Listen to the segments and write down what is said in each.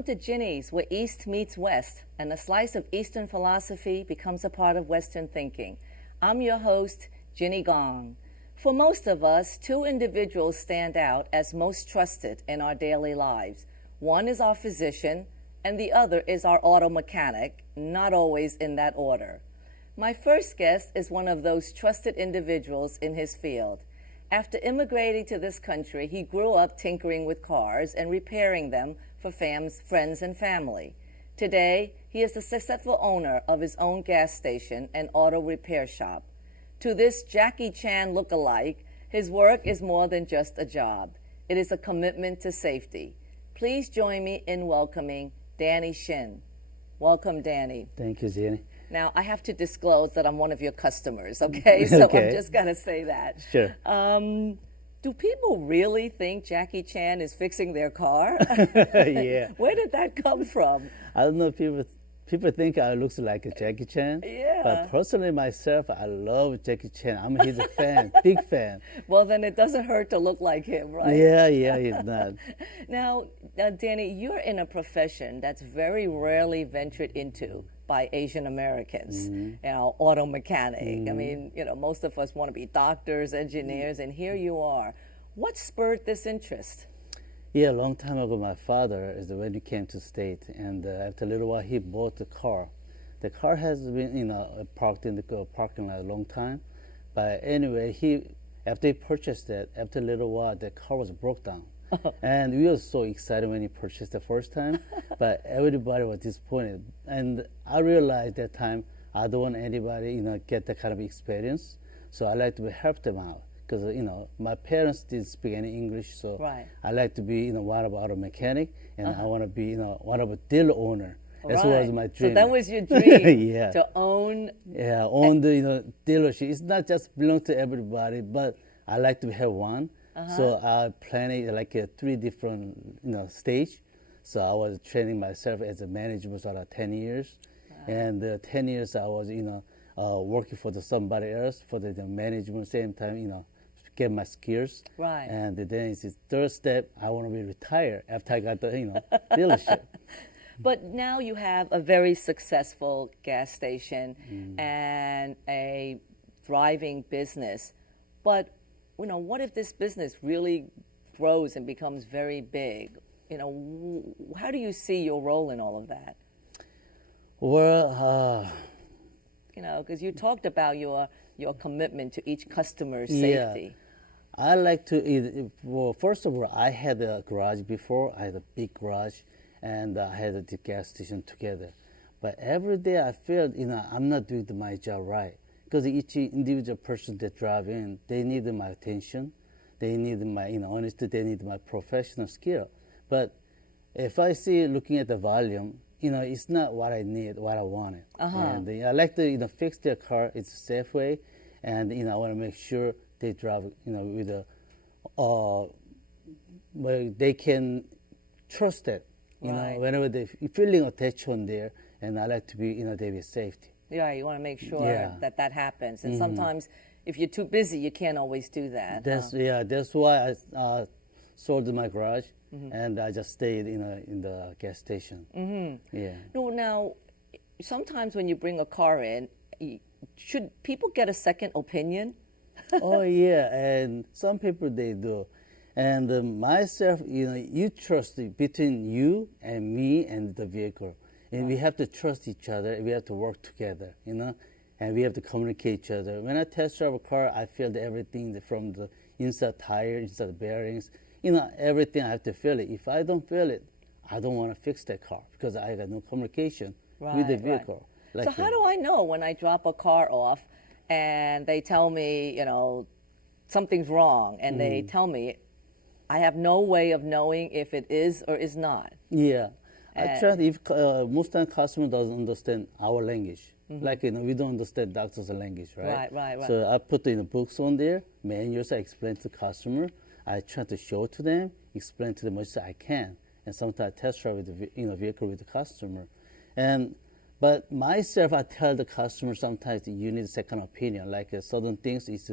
Welcome to Ginny's, where East meets West, and a slice of Eastern philosophy becomes a part of Western thinking. I'm your host, Ginny Gong. For most of us, two individuals stand out as most trusted in our daily lives. One is our physician, and the other is our auto mechanic, not always in that order. My first guest is one of those trusted individuals in his field. After immigrating to this country, he grew up tinkering with cars and repairing them for friends and family. Today, he is the successful owner of his own gas station and auto repair shop. To this Jackie Chan look-alike, his work is more than just a job. It is a commitment to safety. Please join me in welcoming Danny Shin. Welcome, Danny. Thank you, Ginny. Now, I have to disclose that I'm one of your customers, okay? So Okay. I'm just going to say that. Sure. Do people really think Jackie Chan is fixing their car? Yeah. Where did that come from? I don't know, people think I look like a Jackie Chan. Yeah. But personally, myself, I love Jackie Chan. I'm his fan, big fan. Well, then it doesn't hurt to look like him, right? Yeah, he's not. Now, Danny, you're in a profession that's very rarely ventured into by Asian Americans, auto mechanic. I mean, most of us want to be doctors, engineers, and here you are. What spurred this interest? Yeah, a long time ago, my father is when he came to state, and after a little while, he bought the car. The car has been, parked in the parking lot a long time. But anyway, after he purchased it, after a little while, the car was broke down. And we were so excited when he purchased the first time, but everybody was disappointed. And I realized that time I don't want anybody, get that kind of experience. So I like to help them out because, my parents didn't speak any English, so Right. I like to be, one of auto mechanic, and I want to be, one of a dealer owner. That was my dream. So that was your dream, Yeah. to own. Yeah, own the dealership. It's not just belong to everybody, but I like to have one. So I planned like 3 different stage. So I was training myself as a manager for about 10 years, and 10 years I was working for somebody else for the management. Same time get my skills. Right. And then it's the third step. I want to be retired after I got the dealership. But now you have a very successful gas station and a thriving business. But what if this business really grows and becomes very big? How do you see your role in all of that? Well, because you talked about your commitment to each customer's Yeah. safety. I like to, well, first of all, I had a garage before. I had a big garage, and I had the gas station together. But every day I felt, I'm not doing my job right. Because each individual person that drive in, they need my attention. They need my, honesty. They need my professional skill. But if I see looking at the volume, it's not what I need, what I wanted. And I like to, fix their car. It's a safe way, and I want to make sure they drive, with a, where they can trust it. Right. Whenever they feeling attached on there, and I like to be, they be safety. Yeah, you want to make sure Yeah. that happens. And sometimes if you're too busy, you can't always do that. That's why I sold my garage, and I just stayed in the gas station. Yeah. No, now, sometimes when you bring a car in, should people get a second opinion? Oh yeah, and some people they do, and myself, you trust between you and me and the vehicle, and we have to trust each other. We have to work together, and we have to communicate each other. When I test drive a car, I feel everything from the inside tire, inside bearings, everything. I have to feel it. If I don't feel it, I don't want to fix that car because I got no communication with the vehicle. Right. So how do I know when I drop a car off and they tell me, something's wrong, and they tell me I have no way of knowing if it is or is not? Yeah. I try if most time customer doesn't understand our language. Like, we don't understand doctor's language, right? Right. So I put the books on there, manuals I explain to the customer. I try to show to them, explain to them as much as I can. And sometimes I test drive with the vehicle with the customer. But myself, I tell the customer sometimes you need a second opinion. Like certain things is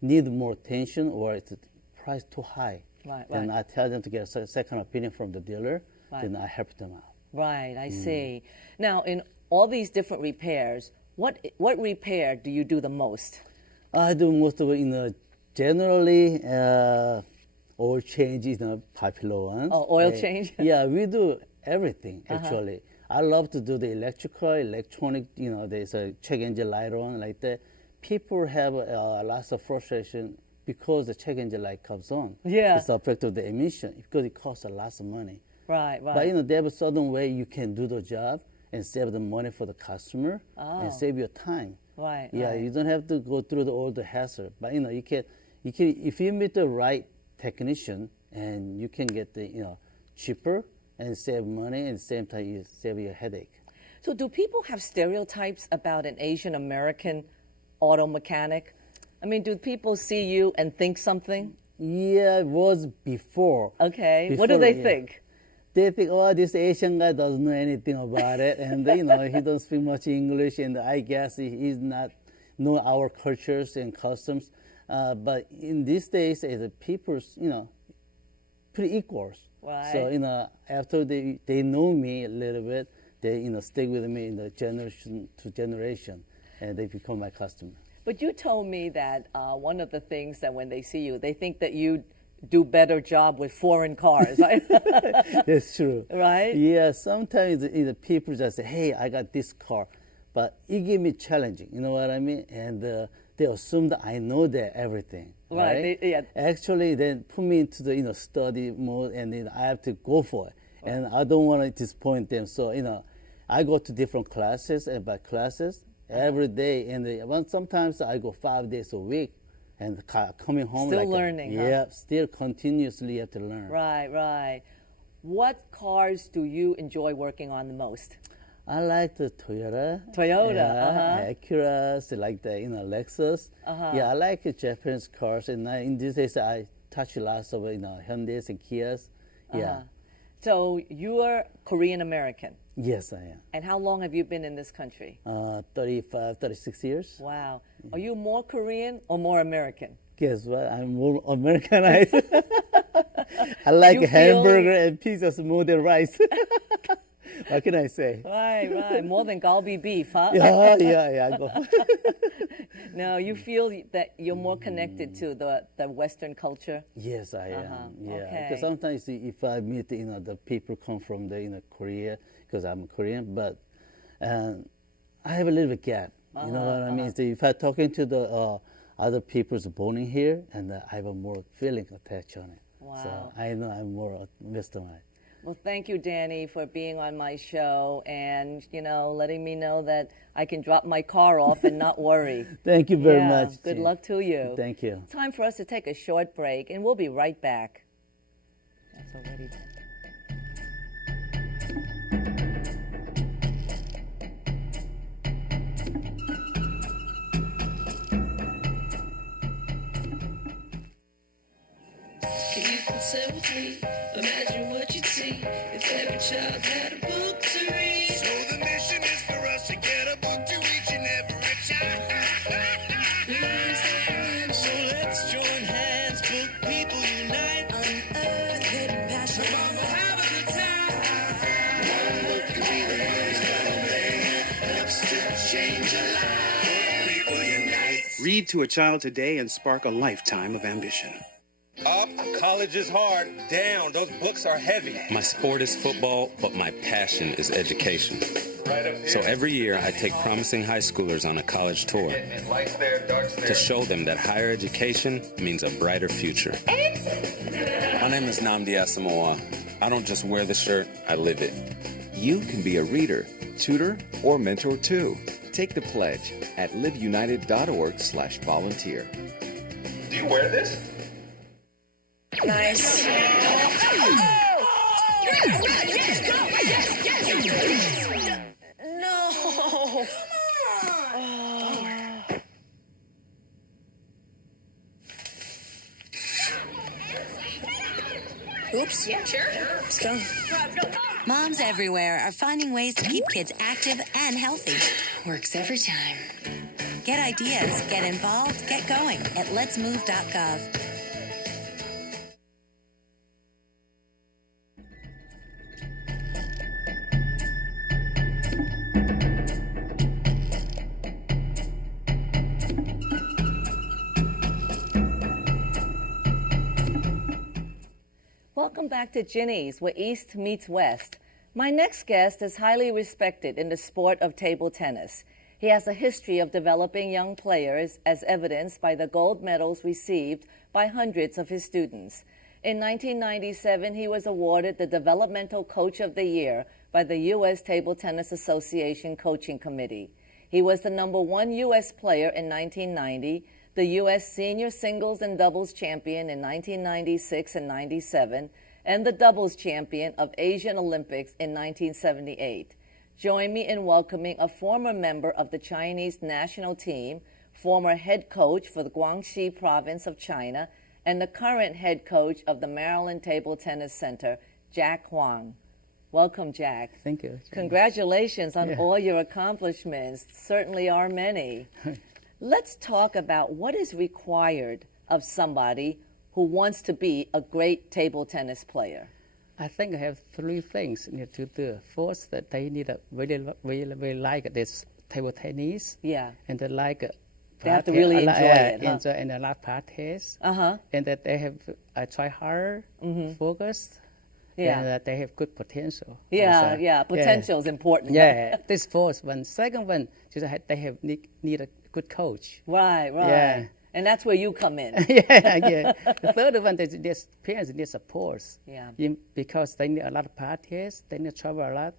need more attention or it's price too high. Right. And I tell them to get a second opinion from the dealer. then I help them out. Right, I see. Now, in all these different repairs, what repair do you do the most? I do most of it, generally, oil change is a popular one. Oh, oil change? Yeah, we do everything, actually. I love to do the electrical, electronic, there's a check engine light on, like that. People have lots of frustration because the check engine light comes on. Yeah. It's the effect of the emission, because it costs a lot of money. Right. But, they have a certain way you can do the job and save the money for the customer and save your time. Right. Yeah, right. you don't have to go through all the hassle. But, you can, if you meet the right technician, and you can get the, cheaper and save money, and at the same time you save your headache. So do people have stereotypes about an Asian American auto mechanic? I mean, do people see you and think something? Yeah, it was before. Okay. What do they think? They think, oh, this Asian guy doesn't know anything about it, and he don't speak much English, and I guess he's not know our cultures and customs. But in these days, the people's, pretty equals. Right. So, after they know me a little bit, they, stick with me in the generation to generation, and they become my customer. But you told me that one of the things that when they see you, they think that you do better job with foreign cars, right? That's true. Right? Yeah, sometimes people just say, hey, I got this car. But it give me challenging, you know what I mean? And they assume that I know that everything. Right. Yeah. Actually, then put me into the study mode, and then I have to go for it. Right. And I don't want to disappoint them. So, I go to different classes, every day. And sometimes I go 5 days a week. And coming home still learning, yeah, still continuously have to learn. Right. What cars do you enjoy working on the most? I like the Toyota, Acura, like the Lexus. Yeah, I like Japanese cars, and in these days I touch lots of Hyundais and Kias. Yeah. So you are Korean American. Yes, I am. And how long have you been in this country? 35, 36 years. Wow. Are you more Korean or more American? Guess what? I'm more Americanized. I like hamburger and pizzas more than rice. What can I say? Right. More than galbi beef, huh? Yeah. I go. No, you feel that you're more connected to the Western culture? Yes, I am. Yeah, okay. Because sometimes if I meet the people come from the Korea, because I'm Korean, but I have a little bit gap. You know what I mean? So if I'm talking to the other people's born in here, and I have a more feeling attached on it. Wow. So I know I'm more Westernized. Well, thank you, Danny, for being on my show and, letting me know that I can drop my car off and not worry. Thank you very much. Good luck to you. Thank you. Time for us to take a short break, and we'll be right back. That's already done. Can you consent with me? Imagine what you'd see if every child had a book to read. So the mission is for us to get a book to each and every child. So let's join hands, book people unite, unearth hidden passion. We'll have a good time. One book can be the first that helps to change a life. People unite. Read to a child today and spark a lifetime of ambition. Up, college is hard. Down, those books are heavy. My sport is football, but my passion is education. Right up here. So every year I take promising high schoolers on a college tour Lights there, darts there. to show them that higher education means a brighter future. My name is Nnamdi Asamoah. I don't just wear the shirt, I live it. You can be a reader, tutor, or mentor too. Take the pledge at liveunited.org/volunteer. Do you wear this? Nice. No. Oops. Yeah, sure. Let's go. Moms everywhere are finding ways to keep kids active and healthy. Works every time. Get ideas, get involved, get going at letsmove.gov. Welcome back to Ginny's, where East meets West. My next guest is highly respected in the sport of table tennis. He has a history of developing young players, as evidenced by the gold medals received by hundreds of his students. In 1997, he was awarded the Developmental Coach of the Year by the U.S. Table Tennis Association Coaching Committee. He was the #1 U.S. player in 1990, the U.S. Senior Singles and Doubles Champion in 1996 and 97, and the Doubles Champion of Asian Olympics in 1978. Join me in welcoming a former member of the Chinese national team, former head coach for the Guangxi province of China, and the current head coach of the Maryland Table Tennis Center, Jack Huang. Welcome, Jack. Thank you. Congratulations on all your accomplishments. Certainly are many. Let's talk about what is required of somebody who wants to be a great table tennis player. I think I have three things need to do. First, that they need to really like this table tennis. Yeah. And they like They have to really enjoy it, huh? Enjoy and a lot practice. Uh-huh. And that they have try hard, focused, Yeah. and that they have good potential. Yeah, Also, yeah. Potential is important. Yeah, this first one. Second one, they have need a good coach. Right, right. Yeah. And that's where you come in. yeah. The third one, there's parents need support. Yeah. Because they need a lot of practice, they need to travel a lot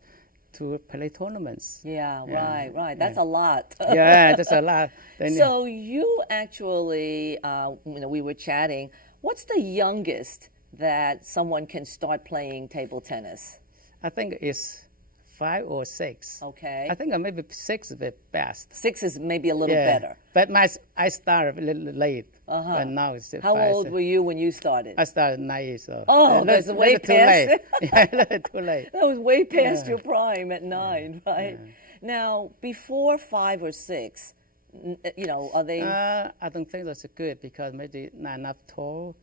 to play tournaments. Yeah, right. That's a lot. Yeah, that's a lot. So you actually, we were chatting. What's the youngest that someone can start playing table tennis? I think it's 5 or 6. Okay. I think maybe 6 is the best. 6 is maybe a little better. But I started a little late. But now it's How 5, old were you when you started? I started 9 years old. Oh, that's way too past late. it. Yeah, a little too late. That was way past your prime at 9, right? Now, before 5 or 6, are they? I don't think that's good because maybe not enough tall.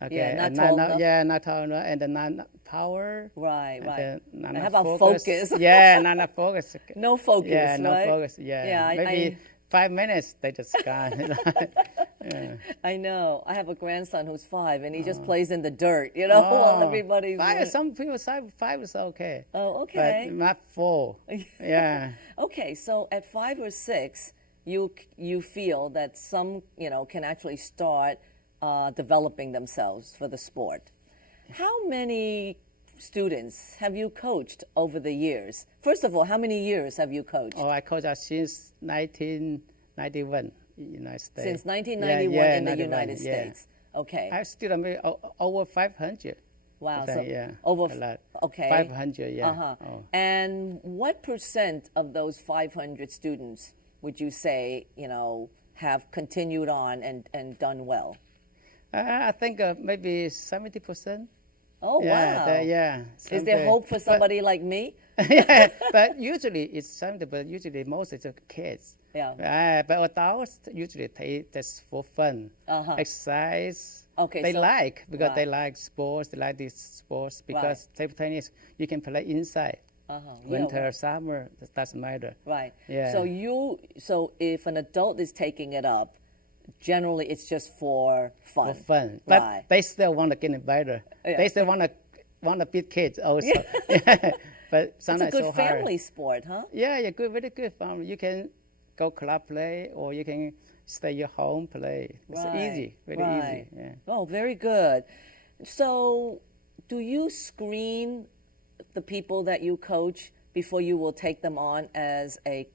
Okay. Yeah, not and tall enough. Yeah, not tall enough, and then not enough power. Right, and right. then not Now, how enough about focus? Yeah, not enough focus. No focus, Yeah, no right? focus. Yeah, Yeah, maybe 5 minutes they just gone. I know. I have a grandson who's 5, and he just plays in the dirt, while everybody's... 5, some people say 5 is okay. Oh, okay. But not 4. Yeah. Okay, so at 5 or 6, you feel that some, can actually start developing themselves for the sport. How many students have you coached over the years? First of all, how many years have you coached? Oh, I coached since 1991 in the United States. Since 1991 Yeah, in the 91, United yeah. States. Okay. I still maybe over 500. Wow. I So think, yeah, over a lot. okay. 500, yeah. Uh-huh. Oh. And what % of those 500 students would you say, have continued on and done well? I think maybe 70%. Oh, Yeah, wow. yeah. Is there hope for somebody like me? Yeah, but usually it's 70, but usually most is the kids. Yeah. But adults usually take this for fun, exercise. Okay, They so- like because they right. like sports. They like these sports because table tennis you can play inside. Yeah, Winter, right. summer, it doesn't matter. Right. Yeah. So if an adult is taking it up, generally it's just for fun. For fun, but Right. they still want to get better. Yeah. They still want to beat kids also. Yeah. But It's a sometimes good so hard. family sport, huh? Yeah, good, very good family. You can go club play or you can stay your home play. It's easy, very easy. Yeah. Oh, very good. So, do you screen the people that you coach before you will take them on as a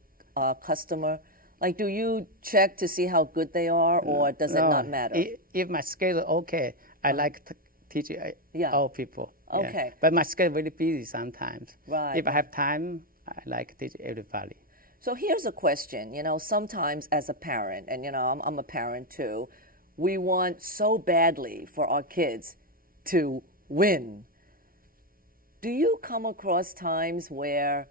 customer? Like, do you check to see how good they are, or does it No, not matter? If my schedule okay, I like to teach Yeah. all people. Yeah. Okay. But my schedule very busy sometimes. Right. If I have time, I like to teach everybody. So here's a question. Sometimes as a parent, and I'm a parent too, we want so badly for our kids to win. Do you come across times where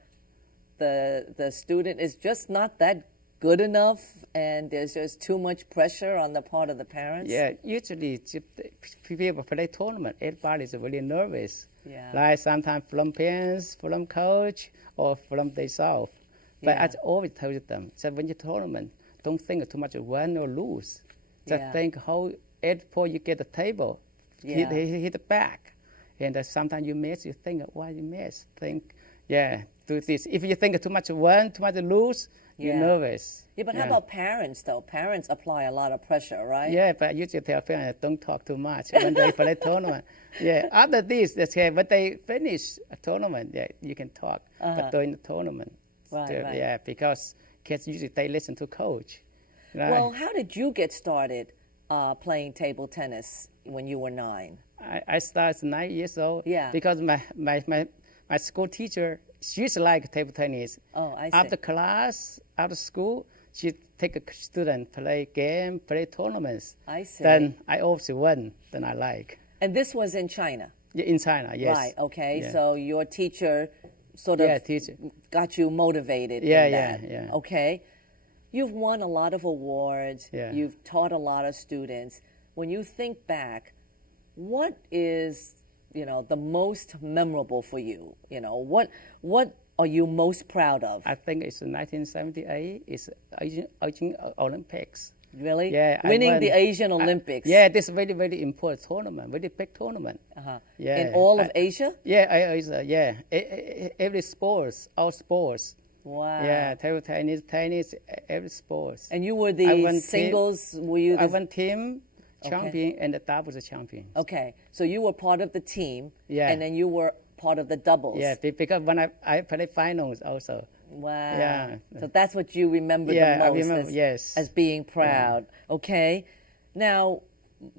the student is just not that good enough and there's just too much pressure on the part of the parents? Yeah, usually if people play tournament, everybody's really nervous. Yeah. Like sometimes from parents, from coach, or from themselves. But Yeah. I always tell them, that when you tournament, don't think too much win or lose. Just Yeah. think how every point you get the table, Yeah. hit the back. And sometimes you miss, you think, why you miss? Think, do this. If you think too much win, too much lose, you're nervous. Yeah, but how about parents, though? Parents apply a lot of pressure, right? Yeah, but I usually tell parents, don't talk too much when they play tournament. Yeah, after this, that's okay. When they finish a tournament, you can talk. But during the tournament, Right. because kids usually, they listen to coach. Right? Well, how did you get started playing table tennis when you were 9? I started 9 years old. Yeah. Because my school teacher, she used to like table tennis. Oh, I see. After class, after school, she take a student, play game, play tournaments. I see. Then I always win. Then I like. And this was in China? Yeah, in China, yes. Right, okay. Yeah. So your teacher sort of teacher. got you motivated Yeah, in that. yeah. Okay. You've won a lot of awards. Yeah. You've taught a lot of students. When you think back, what is, the most memorable for you? What are you most proud of? I think it's 1978. It's Asian Olympics. Really? Yeah, I Winning won. the Asian Olympics. Yeah, this is very, very important tournament, very big tournament. Yeah. In all of Asia? Yeah, every sports, all sports. Wow. Yeah, table tennis, every sports. And you were I the won singles, were you I the... won team champion and the doubles champion. Okay, so you were part of the team, Yeah. and then you were part of the doubles. Yeah, because when I played finals also. Wow. Yeah. So that's what you remember Yeah, the I most remember, yes. as being proud. Okay. Now,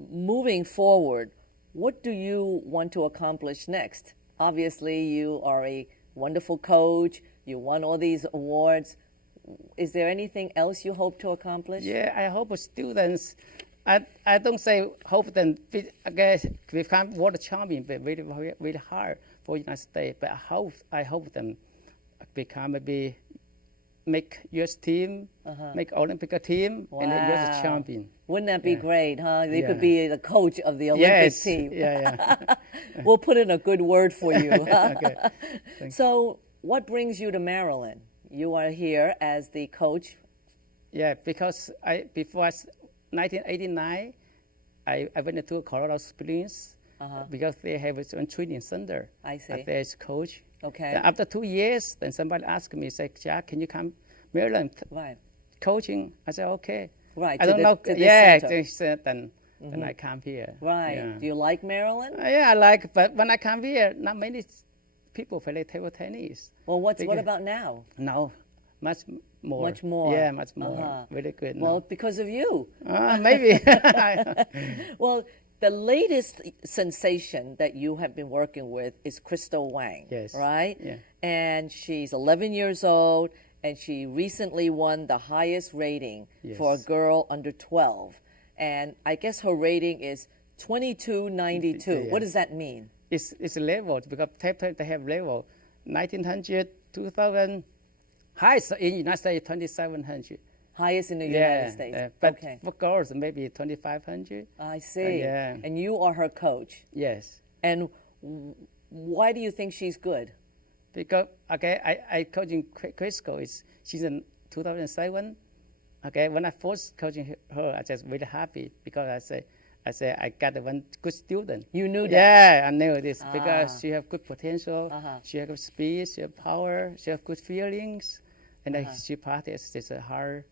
moving forward, what do you want to accomplish next? Obviously, you are a wonderful coach. You won all these awards. Is there anything else you hope to accomplish? Yeah, I hope students, I don't say hope them become world champion, but really, very, really hard for United States. But I hope them become make U.S. team, make Olympic team, and the U.S. champion. Wouldn't that be great, huh? You could Yeah. be the coach of the Olympic Yes. team. Yeah. We'll put in a good word for you. Okay. So, what brings you to Maryland? You are here as the coach. Yeah, because before 1989, I went to Colorado Springs because they have a training center. I see. There's coach. Okay. Then after 2 years, then somebody asked me, say, Jack, can you come Maryland Right. coaching? I said, okay. Right, I to don't the- know. to the Yeah, center. they said then I come here. Right. Yeah. Do you like Maryland? Yeah, I like, but when I come here, not many people play table tennis. Well, what Because- about now? No, much more. Much more. Yeah, much more. Really good. Well, because of you. Maybe. Well, the latest sensation that you have been working with is Crystal Huang, Yes. right? Yeah. And she's 11 years old, and she recently won the highest rating for a Yes. girl under 12. And I guess her rating is 2292. Yeah. What does that mean? It's levels because they have level 1900, 2000, highest in United States 2700. Highest in the United States. But okay. for girls maybe 2500. I see. yeah. And you are her coach. Yes, And why do you think she's good? because I coaching Crisco. She's in 2007. Okay, when I first coaching her, I just really happy because I say I got one good student. You knew that? Yeah, I knew this because she have good potential. She have good speed. She have power. She have good feelings, and she practice. It's hard,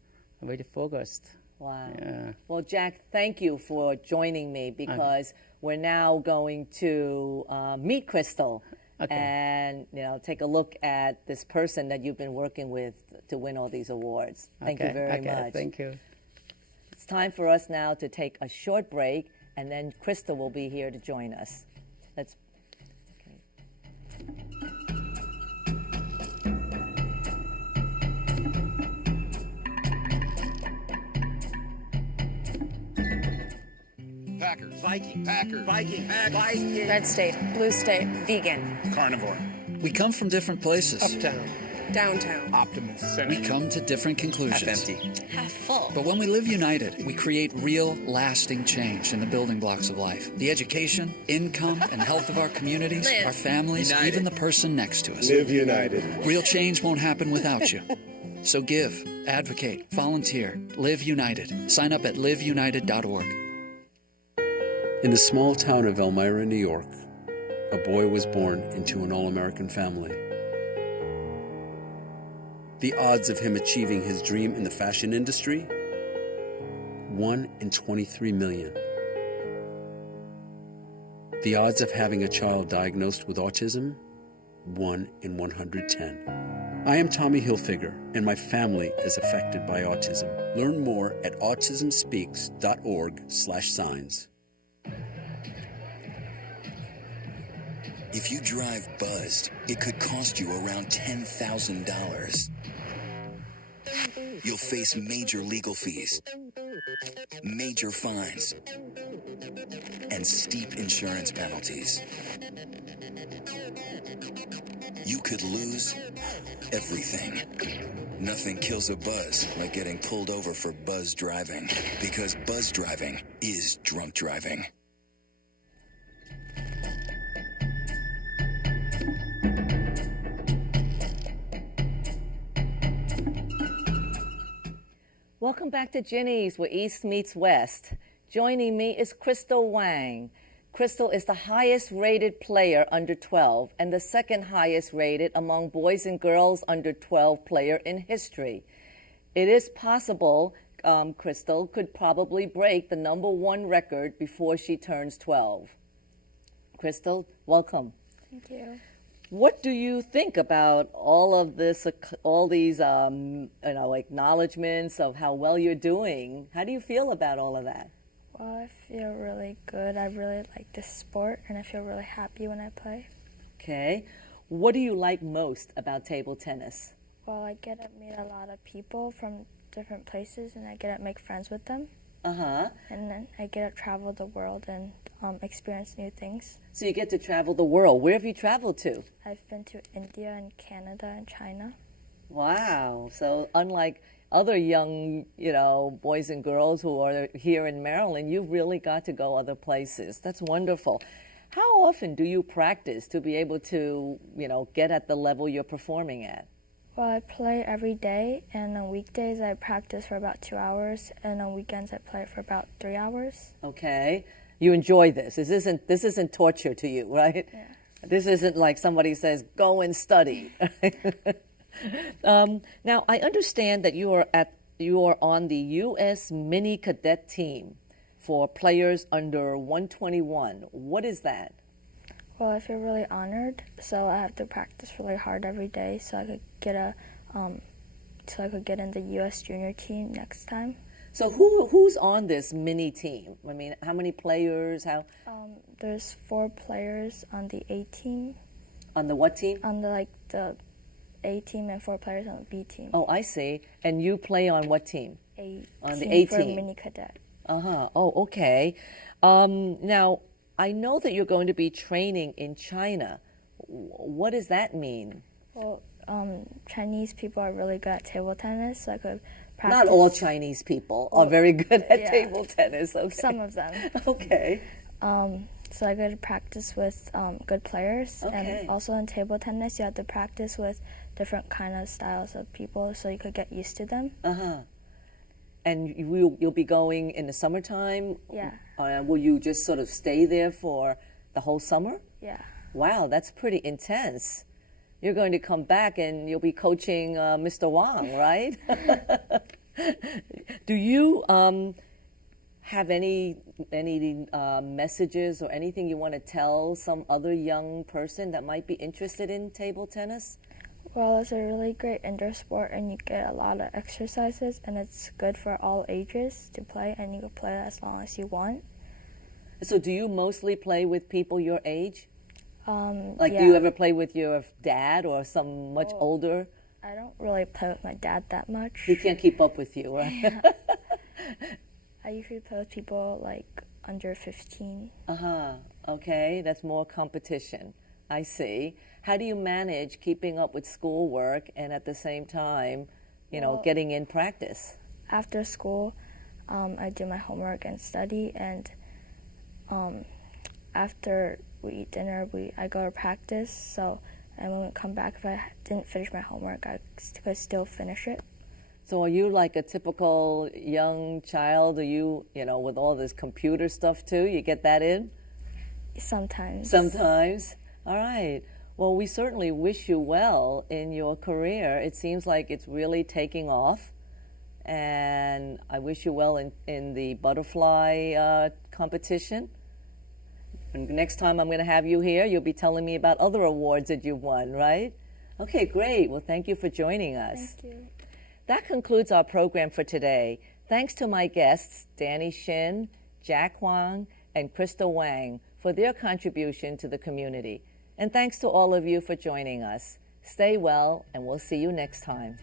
really focused. Wow. Yeah. Well, Jack, thank you for joining me because we're now going to meet Crystal and take a look at this person that you've been working with to win all these awards. Thank you very much. Thank you. It's time for us now to take a short break, and then Crystal will be here to join us. Let's. Packers, Viking, Packers, Viking, Viking. Red state, blue state, vegan, Carnivore. We come from different places. Uptown. downtown, Optimist. We come to different conclusions. half full. But when we live united, we create real, lasting change in the building blocks of life. The education, income, and health of our communities, Live our families, united. even the person next to us. Live united. Real change won't happen without you. So give, advocate, volunteer, live united. Sign up at liveunited.org. In the small town of Elmira, New York, a boy was born into an all-American family. The odds of him achieving his dream in the fashion industry? 1 in 23 million. The odds of having a child diagnosed with autism? 1 in 110. I am Tommy Hilfiger, and my family is affected by autism. Learn more at autismspeaks.org/signs. If you drive buzzed, it could cost you around $10,000. You'll face major legal fees, major fines, and steep insurance penalties. You could lose everything. Nothing kills a buzz like getting pulled over for buzz driving, because buzz driving is drunk driving. Welcome back to Ginny's, where East meets West. Joining me is Crystal Huang. Crystal is the highest rated player under 12 and the second highest rated among boys and girls under 12 player in history. It is possible Crystal could probably break the #1 record before she turns 12. Crystal, welcome. Thank you. What do you think about all of this, all these, acknowledgments of how well you're doing? How do you feel about all of that? Well, I feel really good. I really like this sport, and I feel really happy when I play. Okay. What do you like most about table tennis? Well, I get to meet a lot of people from different places, and I get to make friends with them. Uh-huh. And then I get to travel the world and experience new things. So you get to travel the world. Where have you traveled to? I've been to India and Canada and China. Wow. So unlike other young, boys and girls who are here in Maryland, you really got to go other places. That's wonderful. How often do you practice to be able to, get at the level you're performing at? Well, I play every day, and on weekdays I practice for about 2 hours, and on weekends I play for about 3 hours. Okay. You enjoy this. This isn't torture to you, right? Yeah. This isn't like somebody says, go and study. Now, I understand that you are on the U.S. mini cadet team for players under 121. What is that? Well, I feel really honored, so I have to practice really hard every day so I could get in the U.S. junior team next time. So who's on this mini team? I mean, how many players? There's 4 players on the A team. On the what team? On the A team, and 4 players on the B team. Oh, I see. And you play on what team? A on team the A for team. mini cadet. Uh-huh. Oh, okay. Now, I know that you're going to be training in China. What does that mean? Well, Chinese people are really good at table tennis, so I could practice. Not all Chinese people are very good at table tennis. Okay. Some of them. Okay. So I could practice with good players. Okay. And also in table tennis, you have to practice with different kind of styles of people so you could get used to them. Uh-huh. And you'll be going in the summertime? Yeah. Will you just sort of stay there for the whole summer? Yeah. Wow, that's pretty intense. You're going to come back and you'll be coaching Mr. Huang, right? Do you have any messages or anything you want to tell some other young person that might be interested in table tennis? Well, it's a really great indoor sport, and you get a lot of exercises, and it's good for all ages to play, and you can play as long as you want. So do you mostly play with people your age? Do Yeah. you ever play with your dad or some much older? I don't really play with my dad that much. He can't keep up with you, right? Yeah. I usually play with people under 15. Uh-huh. Okay, that's more competition. I see. How do you manage keeping up with schoolwork and at the same time, getting in practice? After school, I do my homework and study, and after we eat dinner, I go to practice. And when we come back, if I didn't finish my homework, I could still finish it. So are you like a typical young child? Are you, with all this computer stuff too? You get that in? Sometimes. Sometimes? All right. Well, we certainly wish you well in your career. It seems like it's really taking off. And I wish you well in the butterfly competition. And next time I'm going to have you here, you'll be telling me about other awards that you've won, right? Okay, great. Well, thank you for joining us. Thank you. That concludes our program for today. Thanks to my guests, Danny Shin, Jack Huang, and Krista Wang, for their contribution to the community. And thanks to all of you for joining us. Stay well, and we'll see you next time.